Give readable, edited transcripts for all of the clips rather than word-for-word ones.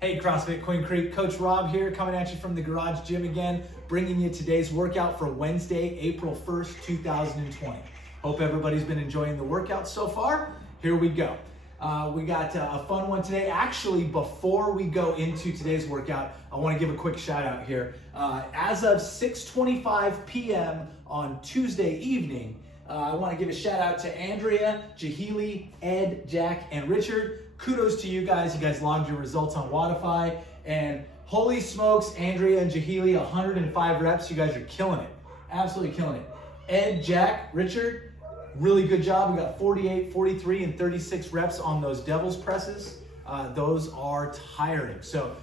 Hey CrossFit Queen Creek, Coach Rob here, coming at you from the garage gym again, bringing you today's workout for Wednesday, April 1st, 2020. Hope everybody's been enjoying the workout so far. Here we go. We got a fun one today. Actually, before we go into today's workout, I want to give a quick shout out here. As of 6:25 p.m. on Tuesday evening, I want to give a shout out to Andrea, Jahili, Ed, Jack, and Richard. Kudos to you guys. You guys logged your results on Wodify, and holy smokes, Andrea and Jahili, 105 reps. You guys are killing it. Absolutely killing it. Ed, Jack, Richard, really good job. We got 48, 43, and 36 reps on those devil's presses. Those are tiring. So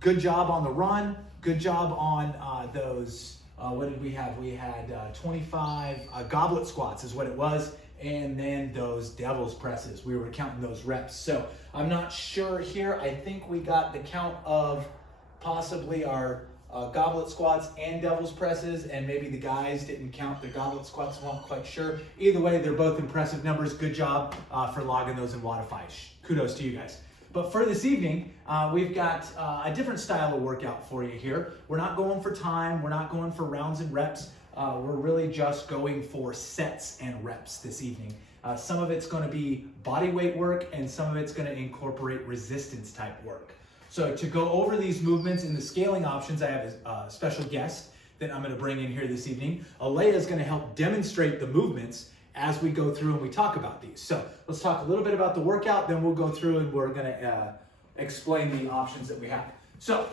good job on the run. Good job on those, what did we have? We had 25 goblet squats is what it was. And then those devil's presses, we were counting those reps. So I'm not sure here. I think we got the count of possibly our goblet squats and devil's presses, and maybe the guys didn't count the goblet squats, I'm not quite sure. Either way, they're both impressive numbers. Good job for logging those in Wodify. Kudos to you guys. But for this evening, we've got a different style of workout for you here. We're not going for time. We're not going for rounds and reps. We're really just going for sets and reps this evening. Some of it's going to be body weight work, and some of it's going to incorporate resistance type work. So to go over these movements in the scaling options, I have a special guest that I'm going to bring in here this evening. Alea is going to help demonstrate the movements as we go through and we talk about these. So let's talk a little bit about the workout, then we'll go through and we're going to explain the options that we have. So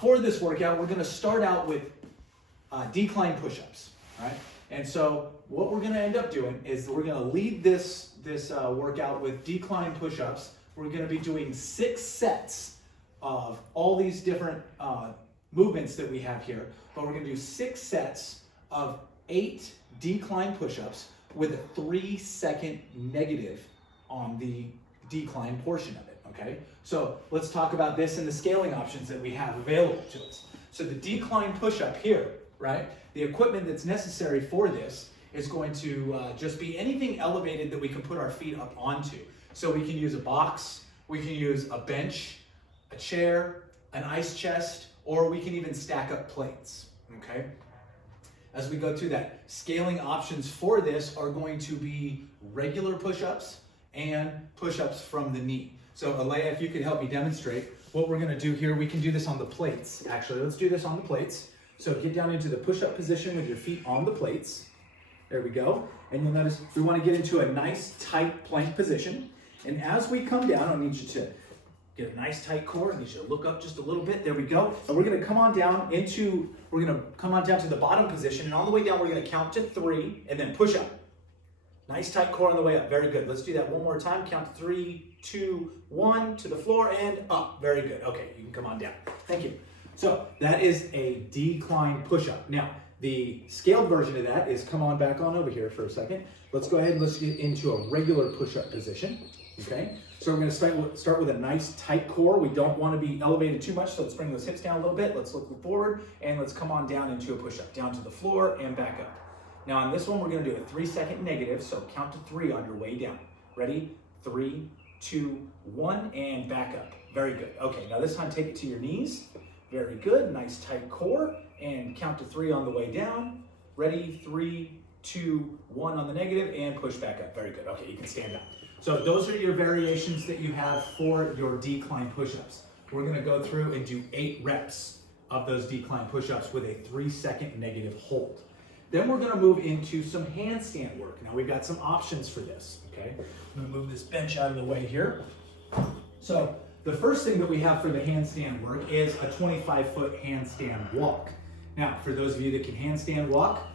for this workout, we're going to start out with decline push-ups, right? And so what we're going to end up doing is we're going to lead this workout with decline push-ups. We're going to be doing 6 sets of all these different movements that we have here, but we're going to do 6 sets of 8 decline push-ups with a 3-second negative on the decline portion of it, okay? So let's talk about this and the scaling options that we have available to us. So the decline push-up here, right? The equipment that's necessary for this is going to just be anything elevated that we can put our feet up onto. So we can use a box, we can use a bench, a chair, an ice chest, or we can even stack up plates, okay? As we go through that, scaling options for this are going to be regular push-ups and push-ups from the knee. So Alea, if you could help me demonstrate what we're gonna do here, we can do this on the plates. Actually, let's do this on the plates. So get down into the push-up position with your feet on the plates. There we go. And you'll notice we want to get into a nice tight plank position. And as we come down, I need you to get a nice tight core. I need you to look up just a little bit. There we go. And we're going to come on down to the bottom position. And on the way down, we're going to count to 3 and then push up. Nice tight core on the way up. Very good. Let's do that one more time. Count to 3, 2, 1 to the floor and up. Very good. Okay, you can come on down. Thank you. So that is a decline push-up. Now, the scaled version of that is, come on back on over here for a second. Let's go ahead and let's get into a regular push-up position, okay? So we're gonna start with a nice tight core. We don't wanna be elevated too much, so let's bring those hips down a little bit. Let's look forward, and let's come on down into a push-up, down to the floor and back up. Now on this one, we're gonna do a 3-second negative, so count to 3 on your way down. Ready? 3, 2, 1, and back up. Very good. Okay, now this time take it to your knees. Very good, nice tight core, and count to 3 on the way down. Ready, 3, 2, 1 on the negative, and push back up. Very good, okay, you can stand up. So those are your variations that you have for your decline push-ups. We're gonna go through and do 8 reps of those decline push-ups with a 3-second negative hold. Then we're gonna move into some handstand work. Now we've got some options for this, okay? I'm gonna move this bench out of the way here. So the first thing that we have for the handstand work is a 25-foot handstand walk. Now, for those of you that can handstand walk,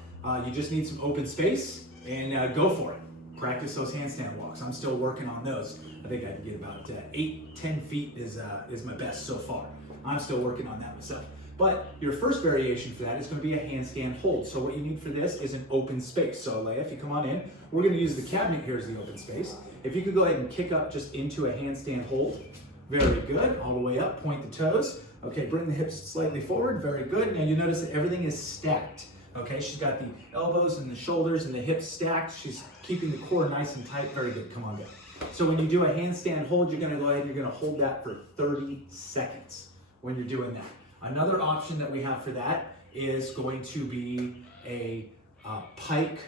you just need some open space and go for it. Practice those handstand walks. I'm still working on those. I think I can get about 8-10 feet is my best so far. I'm still working on that myself. But your first variation for that is going to be a handstand hold. So what you need for this is an open space. So Alea, if you come on in, we're going to use the cabinet here as the open space. If you could go ahead and kick up just into a handstand hold. Very good, all the way up, point the toes. Okay, bring the hips slightly forward, very good. Now you notice that everything is stacked. Okay, she's got the elbows and the shoulders and the hips stacked. She's keeping the core nice and tight, very good, come on down. So when you do a handstand hold, you're gonna go ahead and you're gonna hold that for 30 seconds when you're doing that. Another option that we have for that is going to be a pike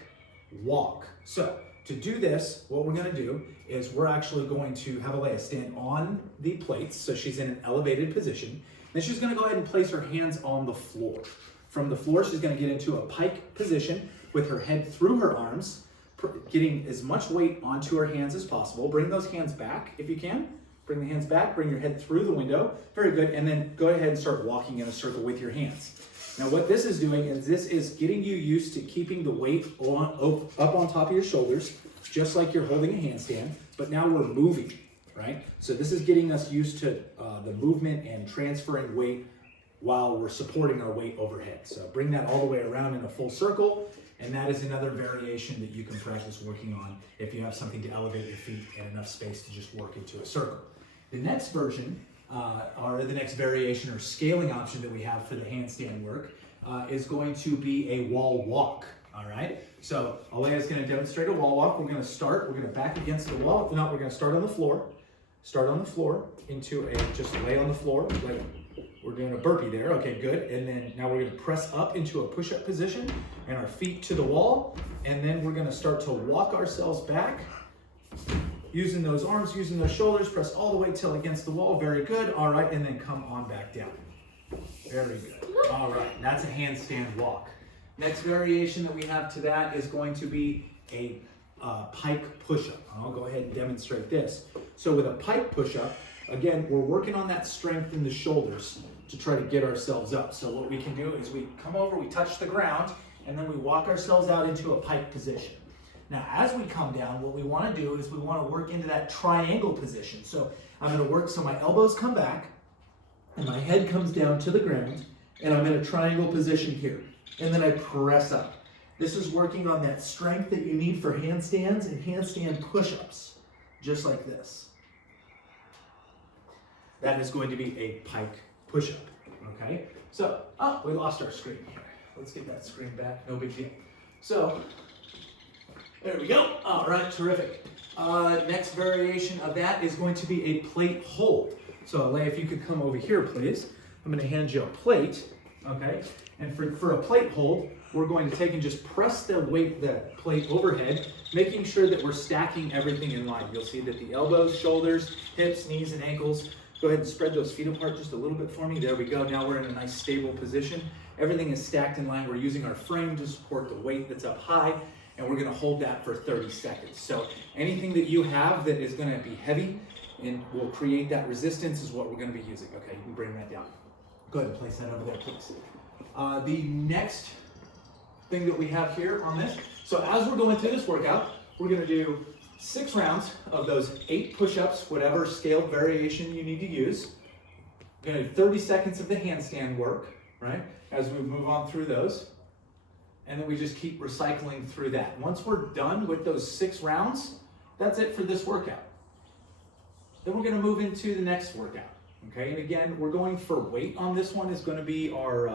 walk. So to do this, what we're gonna do is we're actually going to have Alea stand on the plates, so she's in an elevated position. Then she's gonna go ahead and place her hands on the floor. From the floor, she's gonna get into a pike position with her head through her arms, getting as much weight onto her hands as possible. Bring those hands back if you can. Bring the hands back, bring your head through the window. Very good, and then go ahead and start walking in a circle with your hands. Now what this is doing is this is getting you used to keeping the weight up on top of your shoulders, just like you're holding a handstand, but now we're moving, right? So this is getting us used to the movement and transferring weight while we're supporting our weight overhead. So bring that all the way around in a full circle, and that is another variation that you can practice working on if you have something to elevate your feet and enough space to just work into a circle. The next version, or the next variation or scaling option that we have for the handstand work is going to be a wall walk, all right? So Alea's gonna demonstrate a wall walk. We're gonna back against the wall. If not, we're gonna start on the floor. Start on the floor into just lay on the floor, like we're doing a burpee there. Okay, good. And then now we're gonna press up into a push-up position and our feet to the wall. And then we're gonna start to walk ourselves back using those arms, using those shoulders, press all the way till against the wall. Very good. All right, and then come on back down. Very good. All right, that's a handstand walk. Next variation that we have to that is going to be a pike push-up. I'll go ahead and demonstrate this. So with a pike push-up, again, we're working on that strength in the shoulders to try to get ourselves up. So what we can do is we come over, we touch the ground, and then we walk ourselves out into a pike position. Now, as we come down, what we want to do is we want to work into that triangle position. So I'm going to work so my elbows come back, and my head comes down to the ground, and I'm in a triangle position here. And then I press up. This is working on that strength that you need for handstands and handstand push-ups, just like this. That is going to be a pike push-up, okay? So, we lost our screen here. Let's get that screen back, no big deal. So, there we go. All right, terrific. Next variation of that is going to be a plate hold. So, Alea, if you could come over here, please. I'm gonna hand you a plate, okay? And for a plate hold, we're going to take and just press the plate overhead, making sure that we're stacking everything in line. You'll see that the elbows, shoulders, hips, knees, and ankles, go ahead and spread those feet apart just a little bit for me. There we go. Now we're in a nice stable position. Everything is stacked in line. We're using our frame to support the weight that's up high, and we're gonna hold that for 30 seconds. So anything that you have that is gonna be heavy and will create that resistance is what we're gonna be using. Okay, you can bring that down. Go ahead and place that over there, please. The next thing that we have here on this, so as we're going through this workout, we're gonna do 6 rounds of those 8 push-ups, whatever scaled variation you need to use. We're gonna do 30 seconds of the handstand work, right? As we move on through those. And then we just keep recycling through that. Once we're done with those 6 rounds, that's it for this workout. Then we're gonna move into the next workout, okay? And again, we're going for weight on this one. Is gonna be our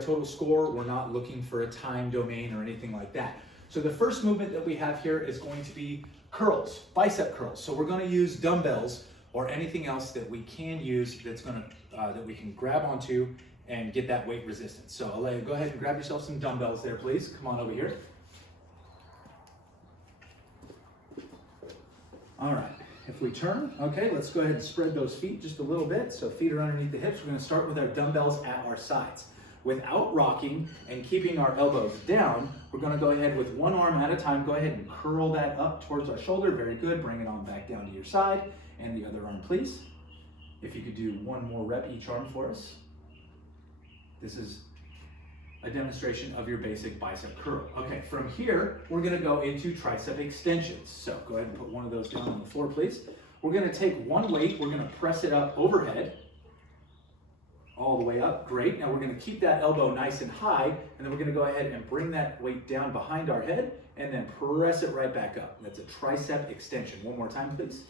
total score. We're not looking for a time domain or anything like that. So the first movement that we have here is going to be curls, bicep curls. So we're gonna use dumbbells or anything else that we can use that's gonna, that we can grab onto and get that weight resistance. So Alea, go ahead and grab yourself some dumbbells there, please. Come on over here. All right, if we turn, okay, let's go ahead and spread those feet just a little bit. So feet are underneath the hips. We're gonna start with our dumbbells at our sides. Without rocking and keeping our elbows down, we're gonna go ahead with one arm at a time. Go ahead and curl that up towards our shoulder. Very good, bring it on back down to your side. And the other arm, please. If you could do one more rep each arm for us. This is a demonstration of your basic bicep curl. Okay, from here, we're gonna go into tricep extensions. So go ahead and put one of those down on the floor, please. We're gonna take one weight, we're gonna press it up overhead, all the way up, great. Now we're gonna keep that elbow nice and high, and then we're gonna go ahead and bring that weight down behind our head, and then press it right back up. That's a tricep extension. One more time, please.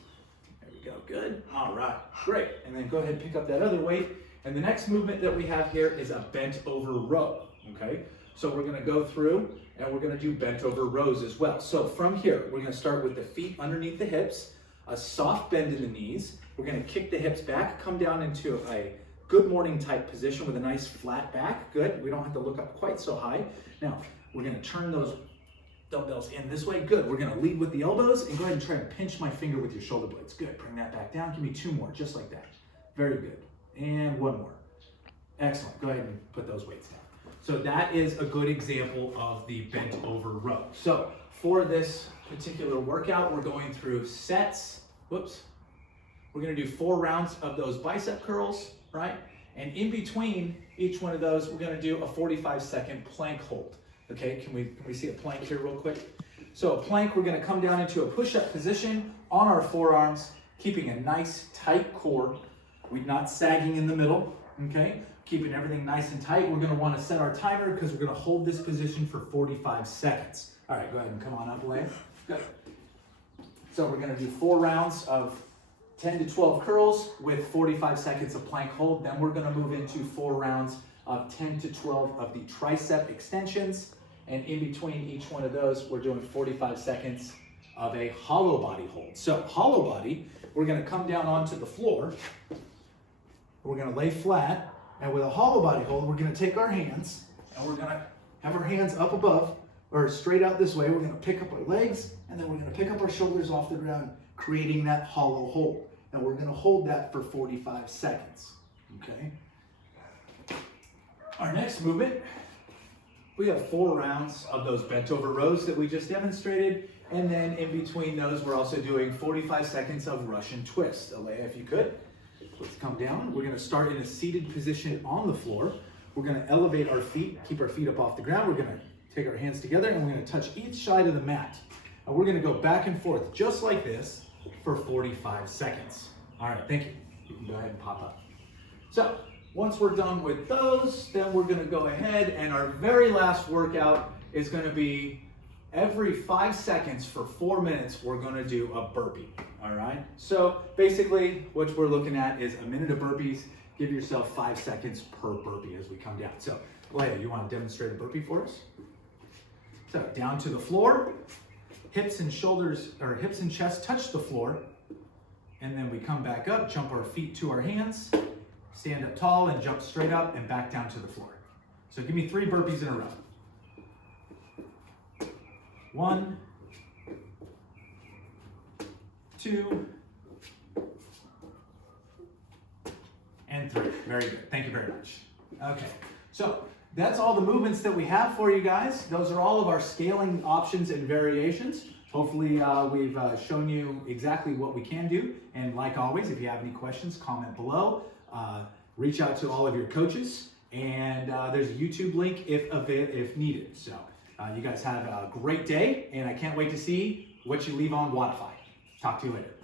There we go, good. All right, great. And then go ahead and pick up that other weight. And the next movement that we have here is a bent over row, okay? So we're gonna go through and we're gonna do bent over rows as well. So from here, we're gonna start with the feet underneath the hips, a soft bend in the knees. We're gonna kick the hips back, come down into a good morning type position with a nice flat back. Good, we don't have to look up quite so high. Now, we're gonna turn those dumbbells in this way. Good, we're gonna lead with the elbows and go ahead and try and pinch my finger with your shoulder blades. Good, bring that back down. Give me 2 more, just like that. Very good, and 1 more. Excellent, go ahead and put those weights down. So that is a good example of the bent over row. So for this particular workout, we're going through sets. Whoops. We're gonna do 4 rounds of those bicep curls, right? And in between each one of those, we're gonna do a 45-second plank hold. Okay, can we see a plank here real quick? So a plank, we're gonna come down into a push-up position on our forearms, keeping a nice tight core. We're not sagging in the middle, okay? Keeping everything nice and tight. We're gonna wanna set our timer because we're gonna hold this position for 45 seconds. All right, go ahead and come on up, Leia. Good. So we're gonna do 4 rounds of 10 to 12 curls with 45 seconds of plank hold. Then we're gonna move into 4 rounds of 10 to 12 of the tricep extensions. And in between each one of those, we're doing 45 seconds of a hollow body hold. So hollow body, we're gonna come down onto the floor. We're gonna lay flat. And with a hollow body hold, we're gonna take our hands and we're gonna have our hands up above or straight out this way. We're gonna pick up our legs and then we're gonna pick up our shoulders off the ground, creating that hollow hold. And we're gonna hold that for 45 seconds, okay? Our next movement, we have 4 rounds of those bent over rows that we just demonstrated. And then in between those, we're also doing 45 seconds of Russian twist. Alea, if you could. Let's come down. We're gonna start in a seated position on the floor. We're gonna elevate our feet, keep our feet up off the ground. We're gonna take our hands together and we're gonna touch each side of the mat. And we're gonna go back and forth just like this for 45 seconds. All right, thank you. You can go ahead and pop up. So once we're done with those, then we're gonna go ahead and our very last workout is gonna be every 5 seconds for 4 minutes, we're gonna do a burpee, all right? So basically what we're looking at is a minute of burpees. Give yourself 5 seconds per burpee as we come down. So Leia, you wanna demonstrate a burpee for us? So down to the floor, hips and shoulders, or hips and chest touch the floor. And then we come back up, jump our feet to our hands, stand up tall and jump straight up and back down to the floor. So give me 3 burpees in a row. 1, 2, and 3. Very good. Thank you very much. Okay, so that's all the movements that we have for you guys. Those are all of our scaling options and variations. Hopefully we've shown you exactly what we can do. And like always, if you have any questions, comment below. Reach out to all of your coaches. And there's a YouTube link if needed. So you guys have a great day. And I can't wait to see what you leave on Wodify. Talk to you later.